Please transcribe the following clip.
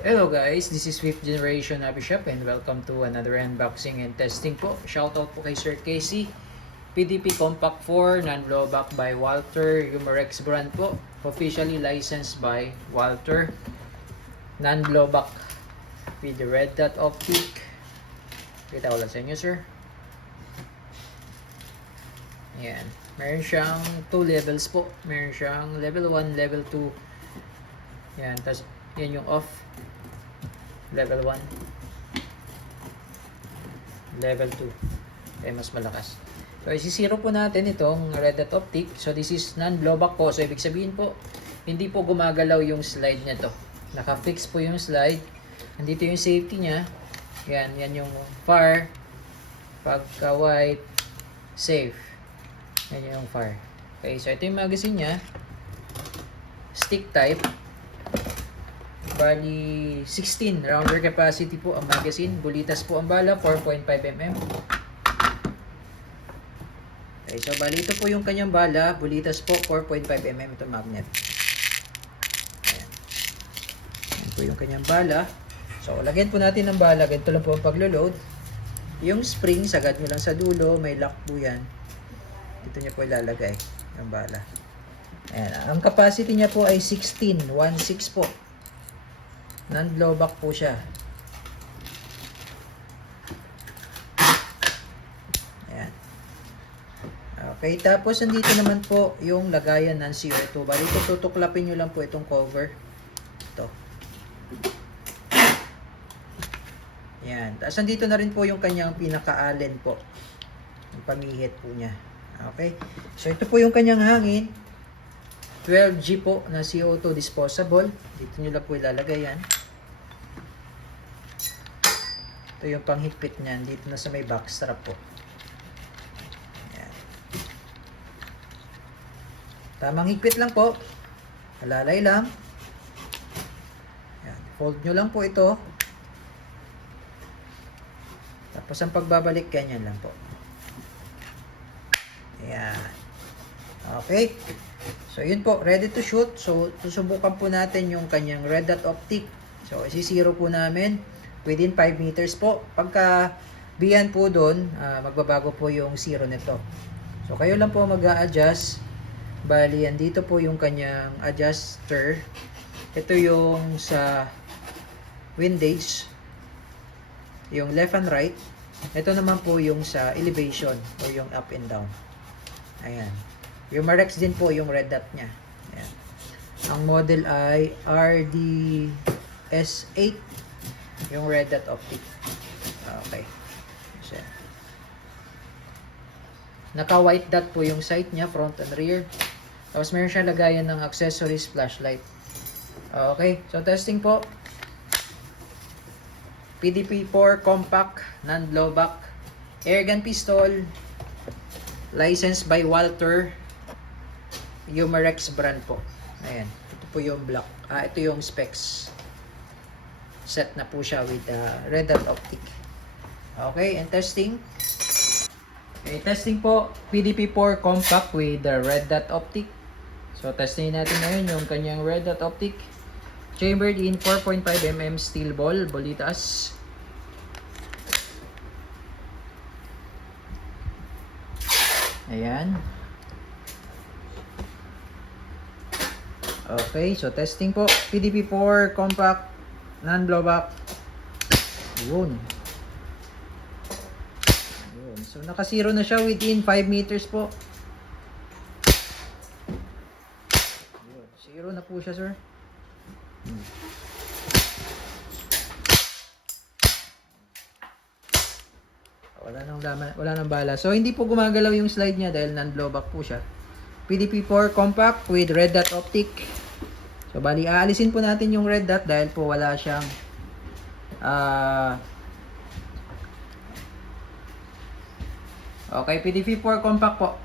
Hello guys, this is 5th Generation Happy Shop and welcome to another unboxing and testing po. Shoutout po kay Sir Casey. PDP Compact 4, non-blowback by Walter, Humorex brand po. Officially licensed by Walter. Non-blowback with the red dot optic. Kita ko lang sa inyo, sir. Ayan. Meron siyang 2 levels po. Meron siyang level 1, level 2. Ayan. Tapos yan yung off. Level 1. Level 2. Ay mas malakas. So isi-zero po natin itong red dot optic. So this is non-blowback po. So ibig sabihin po, hindi po gumagalaw yung slide niya to. Naka-fix po yung slide. Andito yung safety niya. Yan yung far. Pagka white, safe. Yan yung far. Okay, so ito yung magazine niya. Stick type. Bali 16 rounder capacity po ang magazine. Bulitas po ang bala, 4.5mm. Okay, so bali ito po yung kanyang bala. Bulitas po, 4.5mm ito magnet. Ayan. Ayan po yung kanyang bala. So lagyan po natin ng bala. Ganito lang po ang paglo-load. Yung spring, sagad nyo lang sa dulo. May lock po yan. Dito nyo po ilalagay yung bala. Ayan. Ang capacity niya po ay 16. 1.6 po. Non-blowback po siya. Ayan. Okay, tapos nandito naman po yung lagayan ng CO2. Bali ito, tutuklapin nyo lang po itong cover. Ito. Ayan. Tapos nandito na rin po yung kanyang pinaka-allen po. Yung pamihit po niya. Okay. So ito po yung kanyang hangin. 12G po na CO2 disposable. Dito nyo lang po ilalagay yan. Ito yung panghigpit niyan. Dito na sa may backstrap po. Ayan. Tamang higpit lang po. Halalay lang. Ayan. Fold nyo lang po ito. Tapos ang pagbabalik, ganyan lang po. Ayan. Okay. So, yun po. Ready to shoot. So, susubukan po natin yung kanyang red dot optic. So, isi-zero po namin within 5 meters po. Pagka biyan po doon, magbabago po yung zero nito. So, kayo lang po mag-a-adjust. Bali, andito po yung kanyang adjuster. Ito yung sa windage. Yung left and right. Ito naman po yung sa elevation o yung up and down. Ayan. Yung Humorex din po yung red dot niya. Ayan. Ang model ay RDS8 yung red dot optic. Okay. So, naka white dot po yung sight niya, front and rear. Tapos meron siya lagayan ng accessories flashlight. Okay. So testing po. PDP-4 compact, non-blowback, airgun pistol, licensed by Walter, Humorex brand po. Ayan. Ito po yung black. Ito yung specs. Set na po siya with red dot optic. Okay, and testing. Okay, testing po. PDP-4 compact with the red dot optic. So, testing natin ngayon yung kanyang red dot optic. Chambered in 4.5mm steel ball, bolitas. Ayan. Okay, so testing po. PDP-4 compact, non-blowback. Yun. Yun. So, naka-zero na siya within 5 meters po. Yun. Zero na po siya, sir. Wala nang bala. So, hindi po gumagalaw yung slide niya dahil non-blowback po siya. PDP-4 compact with red dot optic. So, bali, aalisin po natin yung red dot dahil po wala siyang okay, PDP-4 compact po.